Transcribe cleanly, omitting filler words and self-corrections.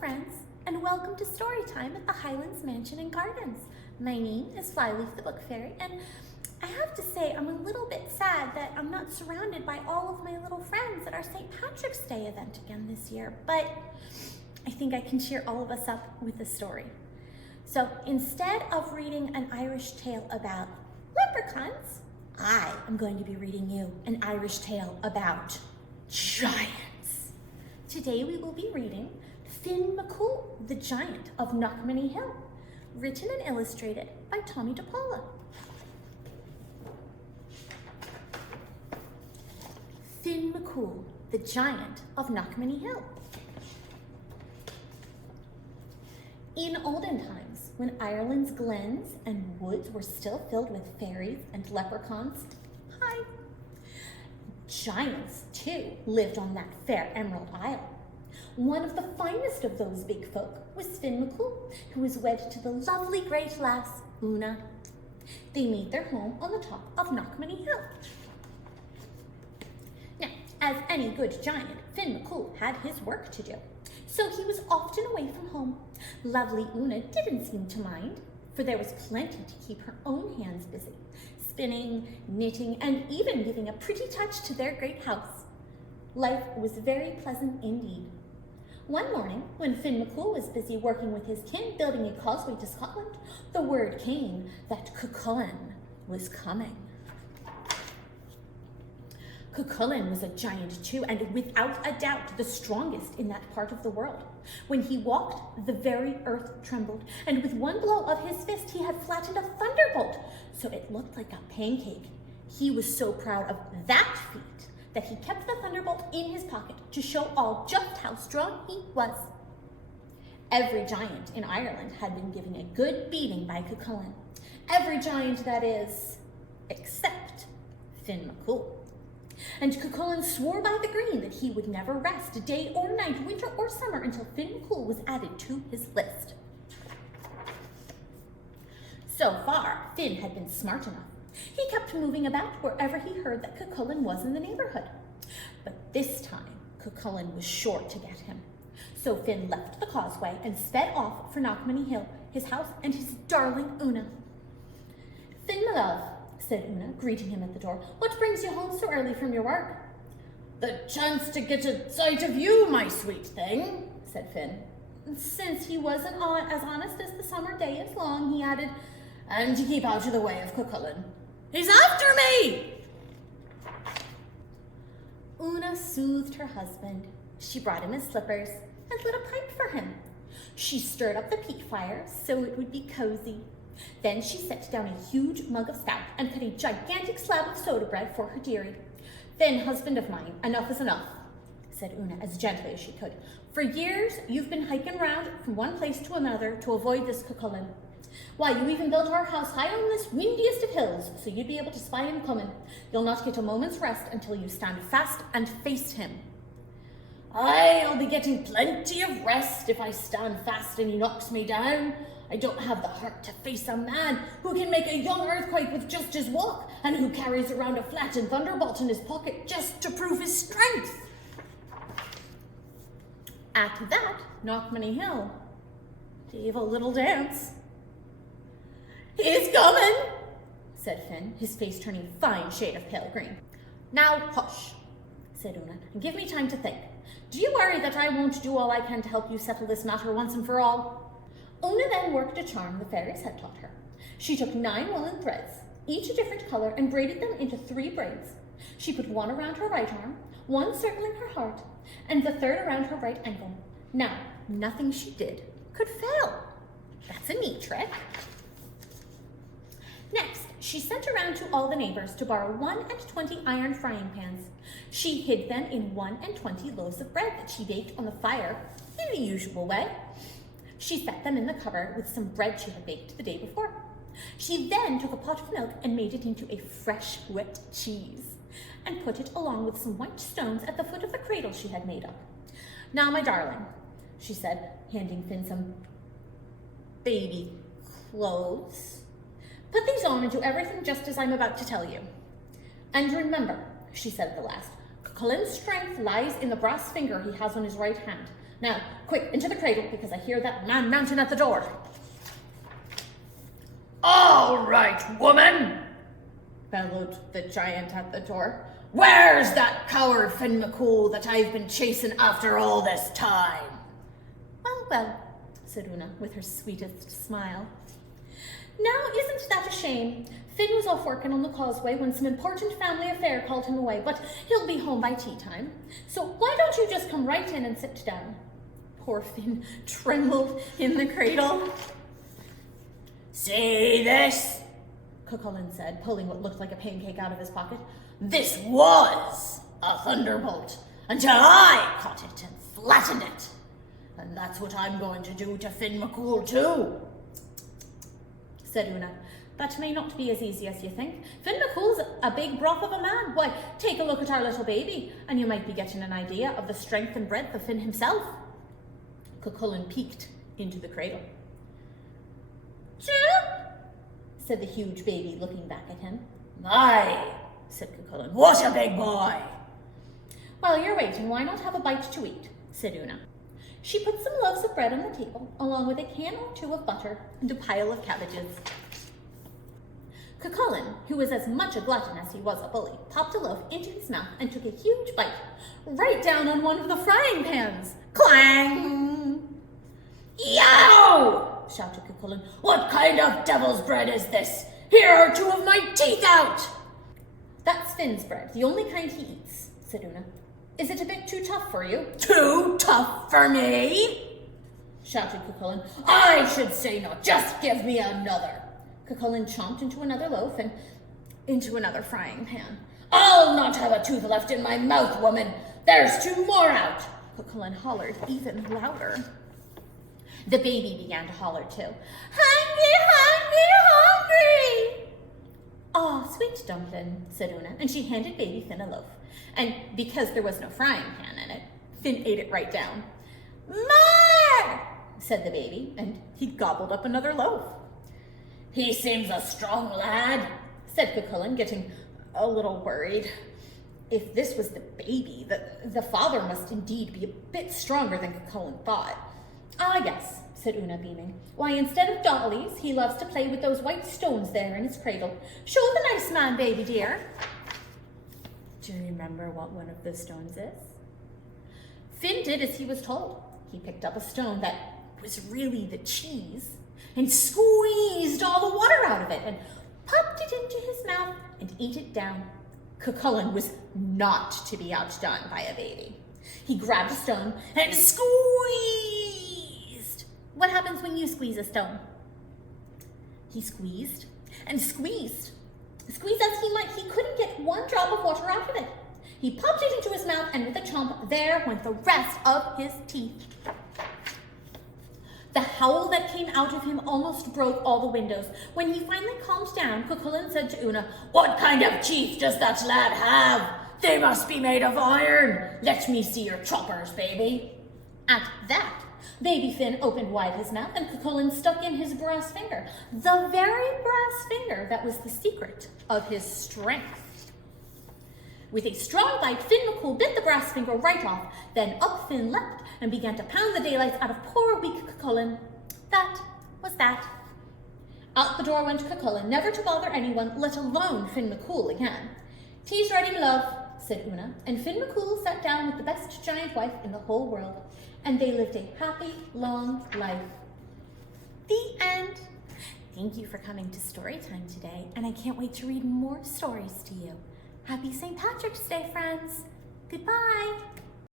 friends, and welcome to Storytime at the Highlands Mansion and Gardens. My name is Flyleaf the Book Fairy, and I have to say I'm a little bit sad that I'm not surrounded by all of my little friends at our St. Patrick's Day event again this year, but I think I can cheer all of us up with a story. So instead of reading an Irish tale about leprechauns, I am going to be reading you an Irish tale about giants. Today we will be reading Finn McCool, the Giant of Knockmany Hill, written and illustrated by Tommy DePaula. Finn McCool, the Giant of Knockmany Hill. In olden times, when Ireland's glens and woods were still filled with fairies and leprechauns, giants, too, lived on that fair Emerald Isle. One of the finest of those big folk was Finn McCool, who was wed to the lovely great lass, Una. They made their home on the top of Knockmany Hill. Now, as any good giant, Finn McCool had his work to do, so he was often away from home. Lovely Una didn't seem to mind, for there was plenty to keep her own hands busy, spinning, knitting, and even giving a pretty touch to their great house. Life was very pleasant indeed. One morning, when Finn McCool was busy working with his kin building a causeway to Scotland, the word came that Cuchulainn was coming. Cuchulainn was a giant too, and without a doubt the strongest in that part of the world. When he walked, the very earth trembled, and with one blow of his fist he had flattened a thunderbolt, so it looked like a pancake. He was so proud of that feat that he kept the thunderbolt in his pocket to show all just how strong he was. Every giant in Ireland had been given a good beating by Cuchulainn. Every giant, that is, except Finn McCool. And Cuchulainn swore by the green that he would never rest day or night, winter or summer, until Finn McCool was added to his list. So far, Finn had been smart enough. He kept moving about wherever he heard that Cuchulainn was in the neighborhood. But this time, Cuchulainn was sure to get him. So Finn left the causeway and sped off for Knockmany Hill, his house, and his darling Una. "Finn, my love," said Una, greeting him at the door, "what brings you home so early from your work?" "The chance to get a sight of you, my sweet thing," said Finn. Since he wasn't as honest as the summer day is long, he added, "and to keep out of the way of Cuchulainn. He's after me!" Una soothed her husband. She brought him his slippers and lit a pipe for him. She stirred up the peat fire so it would be cozy. Then she set down a huge mug of stout and cut a gigantic slab of soda bread for her dearie. "Finn, husband of mine, enough is enough," said Una as gently as she could. "For years, you've been hiking round from one place to another to avoid this Cuchulainn. Why, you even built our house high on this windiest of hills so you'd be able to spy him coming. You'll not get a moment's rest until you stand fast and face him." "I'll be getting plenty of rest if I stand fast and he knocks me down. I don't have the heart to face a man who can make a young earthquake with just his walk and who carries around a flattened thunderbolt in his pocket just to prove his strength." At that, Knockmany Hill gave a little dance. "He's coming," said Finn, his face turning a fine shade of pale green. "Now, hush," said Una, "and give me time to think. Do you worry that I won't do all I can to help you settle this matter once and for all?" Una then worked a charm the fairies had taught her. She took 9 woolen threads, each a different color, and braided them into 3 braids. She put one around her right arm, one circling her heart, and the third around her right ankle. Now, nothing she did could fail. That's a neat trick. Next, she sent around to all the neighbors to borrow 1 and 20 iron frying pans. She hid them in 1 and 20 loaves of bread that she baked on the fire in the usual way. She set them in the cupboard with some bread she had baked the day before. She then took a pot of milk and made it into a fresh wet cheese, and put it along with some white stones at the foot of the cradle she had made up. "Now, my darling," she said, handing Finn some baby clothes, "put these on and do everything just as I'm about to tell you. And remember," she said at the last, "Cuchulainn's strength lies in the brass finger he has on his right hand. Now, quick, into the cradle, because I hear that man mountain at the door. All right, woman, bellowed the giant at the door. Where's that coward Finn McCool that I've been chasing after all this time? Well, well, said Una with her sweetest smile. Now, isn't that a shame? Finn was off working on the causeway when some important family affair called him away, but he'll be home by tea time. So why don't you just come right in and sit down? Poor Finn trembled in the cradle. See this? Cucullin said, pulling what looked like a pancake out of his pocket. This was a thunderbolt until I caught it and flattened it. And that's what I'm going to do to Finn McCool too, said Una. That may not be as easy as you think. Finn McCool's a big broth of a man. Why, take a look at our little baby, and you might be getting an idea of the strength and breadth of Finn himself. Cucullin peeked into the cradle. True, said the huge baby, looking back at him. Aye, said Cucullin. What a big boy! While you're waiting, why not have a bite to eat? Said Una. She put some loaves of bread on the table, along with a can or two of butter and a pile of cabbages. Cucullin, who was as much a glutton as he was a bully, popped a loaf into his mouth and took a huge bite, right down on one of the frying pans. Clang! Yow! Shouted Cucullin. What kind of devil's bread is this? Here are two of my teeth out! That's Finn's bread, the only kind he eats, said Una. Is it a bit too tough for you? Too tough for me? Shouted Cucullin. I should say not. Just give me another. Cucullin chomped into another loaf and into another frying pan. I'll not have a tooth left in my mouth, woman. There's two more out. Cucullin hollered even louder. The baby began to holler too. Hungry, hungry, hungry! Aw, sweet dumpling, said Una, and she handed baby Finn a loaf. And because there was no frying pan in it, Finn ate it right down. More! Said the baby, and he gobbled up another loaf. He seems a strong lad, said Cucullin, getting a little worried. If this was the baby, the father must indeed be a bit stronger than Cucullin thought. Ah, yes, said Una, beaming. Why, instead of dollies, he loves to play with those white stones there in his cradle. Show the nice man, baby dear. Do you remember what one of the stones is? Finn did as he was told. He picked up a stone that was really the cheese and squeezed all the water out of it and popped it into his mouth and ate it down. Cucullin was not to be outdone by a baby. He grabbed a stone and squeezed. What happens when you squeeze a stone? He squeezed and squeezed. Squeeze as he might, he couldn't get one drop of water out of it. He popped it into his mouth, and with a chomp, there went the rest of his teeth. The howl that came out of him almost broke all the windows. When he finally calmed down, Cucullin said to Una, What kind of teeth does that lad have? They must be made of iron. Let me see your choppers, baby. At that, baby Finn opened wide his mouth, and Cucullin stuck in his brass finger, the very brass finger that was the secret of his strength. With a strong bite, Finn McCool bit the brass finger right off. Then up Finn leapt and began to pound the daylights out of poor weak Cucullin. That was that. Out the door went Cucullin, never to bother anyone, let alone Finn McCool again. Tea's ready, my love, said Una, and Finn McCool sat down with the best giant wife in the whole world, and they lived a happy, long life. The end. Thank you for coming to Storytime today, and I can't wait to read more stories to you. Happy St. Patrick's Day, friends. Goodbye.